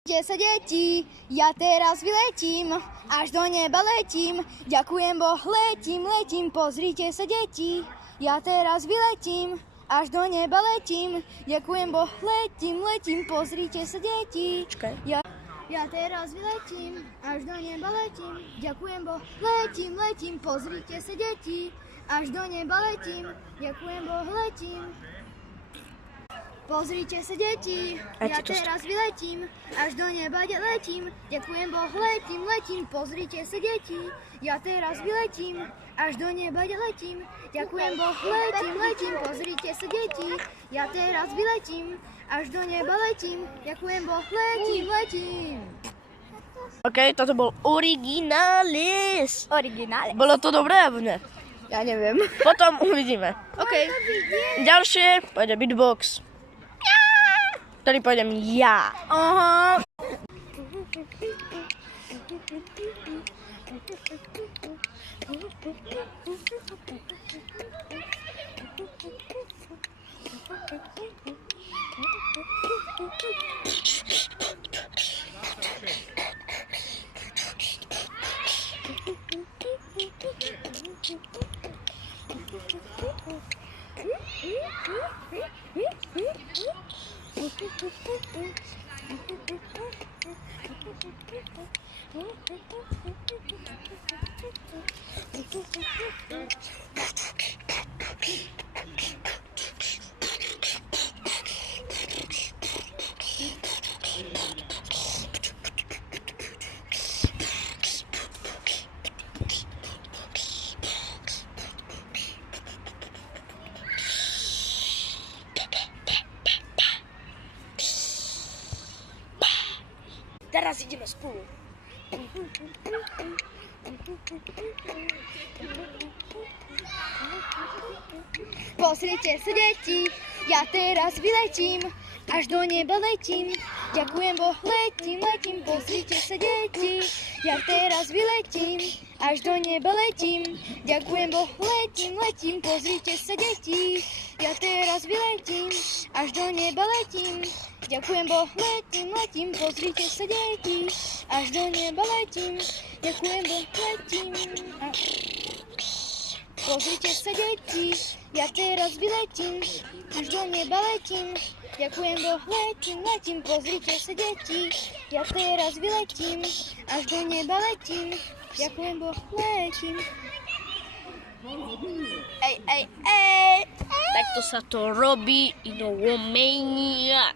Pozrite sa deti, ja teraz vyletím, až do neba letím, ďakujem Boh, letím, pozrite sa deti, ja teraz vyletím, až do neba letím, ďakujem Boh, letím, pozrite sa deti, ja teraz vyletím, až do neba letím, ďakujem Boh, letím, pozrite sa deti, až do neba letím, ďakujem Boh, letím. Pozrite sa deti, ja teraz vyletím, až do neba letím, ďakujem Boh, letím, pozrite sa deti, ja teraz vyletím, až do neba letím, ďakujem Boh, letím, pozrite sa deti, ja teraz vyletím, až do neba letím, ďakujem Boh, letím. OK, toto bol originális. Bolo to dobré, alebo nie? Ja neviem. Potom uvidíme. OK. Ďalšie pôjde beatbox. Ktorý pôjdem ja. Aha. Teraz ideme spolu. Pozrite sa deti, ja teraz vyletím, až do neba letím, ďakujem Boh, letím, pozrite sa deti, ja teraz vyletím, až do neba letím, ďakujem Boh, letím, pozrite sa deti, ja teraz vyletím, až do neba letím, ďakujem Boh, letím, pozrite sa deti, až do neba letím, ďakujem Boh, letím. Pozrite sa deti, ja teraz vyletím, až do neba letím, ďakujem Boh, letím, pozrite sa deti, ja teraz vyletím, až do neba letím, ďakujem Boh, letím. Takto sa to robí in Romania.